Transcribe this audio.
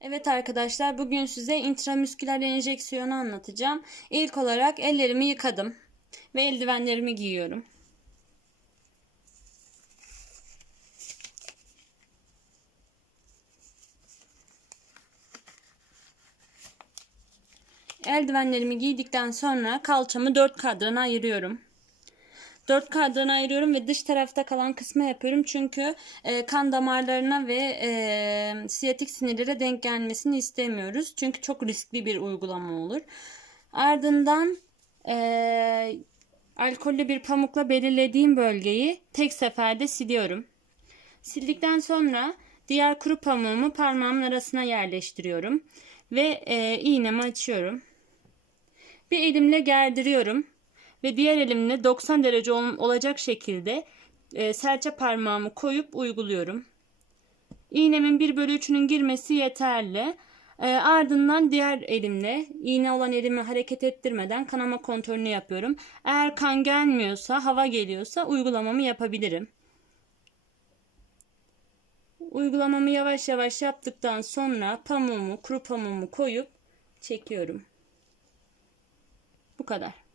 Evet arkadaşlar bugün size intramüsküler enjeksiyonu anlatacağım. İlk olarak ellerimi yıkadım ve eldivenlerimi giyiyorum. Eldivenlerimi giydikten sonra kalçamı dört kadrana ayırıyorum. Dört kadrana ayırıyorum ve dış tarafta kalan kısmı yapıyorum. Çünkü e, kan damarlarına ve e, siyatik sinirlere denk gelmesini istemiyoruz. Çünkü çok riskli bir uygulama olur. Ardından e, alkollü bir pamukla belirlediğim bölgeyi tek seferde siliyorum. Sildikten sonra diğer kuru pamuğumu parmağımın arasına yerleştiriyorum. Ve e, iğnemi açıyorum. Bir elimle gerdiriyorum ve diğer elimle 90 derece ol- olacak şekilde e, serçe parmağımı koyup uyguluyorum. İğnemin 1 bölü 3'ünün girmesi yeterli. E, ardından diğer elimle iğne olan elimi hareket ettirmeden kanama kontrolünü yapıyorum. Eğer kan gelmiyorsa, hava geliyorsa uygulamamı yapabilirim. Uygulamamı yavaş yavaş yaptıktan sonra pamuğumu, kuru pamuğumu koyup çekiyorum. Bu kadar.